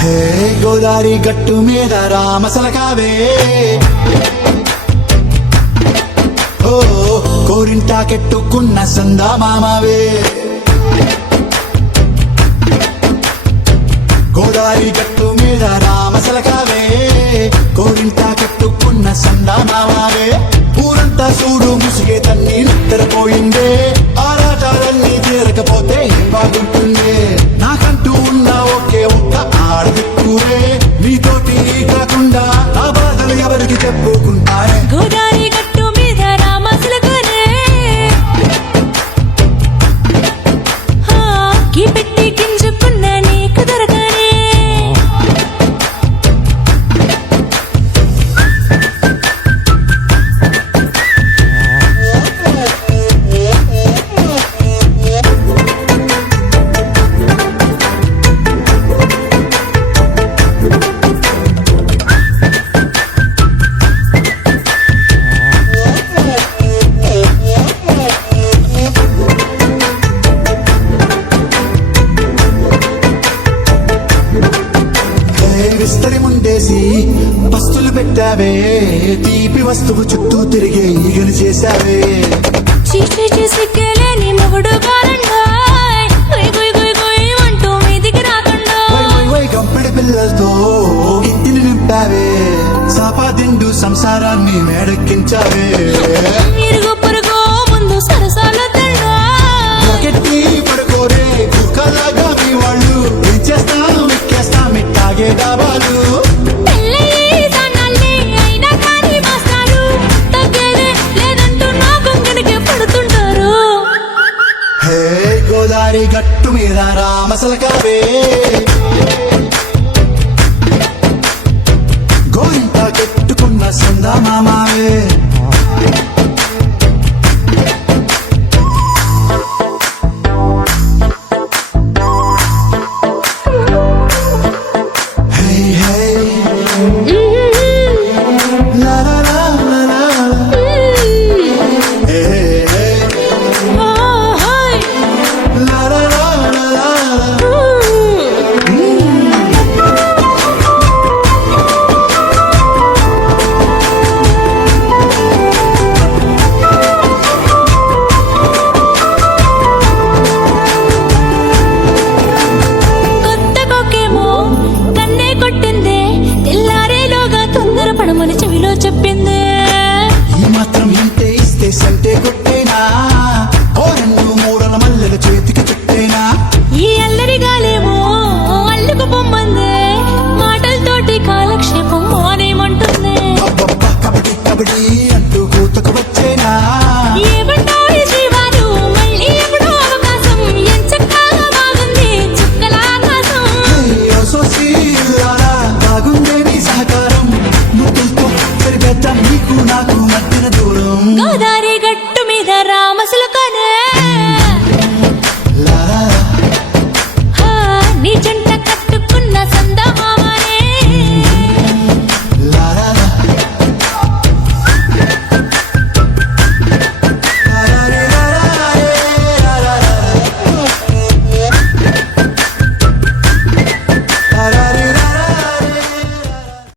హే గోదారి గట్టు మీద రామసలకావే ఓ కోరింటా కెట్టుకున్న సందా మామావే గోదారి గట్టు మీద రామసలకావే కోరింటా కెట్టుకున్న సందా మామావే ఊరంతా చూడు ముసిగే తన్ని నిద్రపోయిందే ఆరాటాలన్నీ తీరకపోతే బాగుంటుందే నాకంటూ ఉన్న ఒకే ఒక్క ఆడదిక్కువే నీతోటి కాకుండా నా బాధలు ఎవరికి చెప్పుకుంటానే గోదారి గట్టు మీద రామసలకానే కీ పెట్టి గింజుకున్న నీకు దొరకనే విస్తరి ముందేసి బస్తులు పెట్టావే తీపి వస్తువు చుట్టూ తిరిగే ఈగలు చేశావే చీచి సిగ్గలేని మొగుడు కారండాయ్ గుయ్ గుయ్ గుయ్ గుయ్ అంటూ మీదికి రాకుండా గంపెడి పిల్లలతో ఇంటిని నింపావే సాపాదిండు సంసారాన్ని మేడెక్కించావే ఇరుగు పొరుగు ముందు సరసాల తెల్లా పొకెట్టి పడుకోరే కుక్కలాగా మీ వాళ్ళు ఏం చేస్తాం ఎక్కేస్తాం ఇట్టాగే డాబాలు పెళ్ళయి సన్నాల్ని అయినా కానీ మాస్టారు తగ్గేదే లేదంటూ నా గొంగడికి పడుతుంటారు హే గోదారి గట్టు మీద రామసలకావే గోరింట కెట్టుకున్న సందా మామావే Hey, hey, la la la la la la. Hey, hey, la la la la la la. కొత్త కొక్కేమో కన్నే కొట్టిందే తెల్లారేలోగా తొందర పడమని చెవిలో చెప్పిందే ఈ మాత్రం ఇంటే ఇస్తే సంటే కొట్టేనా ఓ రెండు మూడల మల్లెల చేతికి చుట్టేనా ఈ అల్లరి గాలేమో అల్లుకు పొమ్మందే మాటలతోటి కాలక్షేపం మానేమంటుందే అబ్బబ్బా కబడ్డీ కబడ్డీ అంటూ కూతకు వచ్చేనా ఏమంటారు జీవాలు మళ్ళీ ఎప్పుడో అవకాశం ఎంచక్కా బాగుంది చుక్కల ఆకాశం అయ్యో సోసీలారా బాగుందే నీ సహకారం ముద్దులతో సరిపెద్దాం నీకు నాకు మధ్యన దూరం గోదారి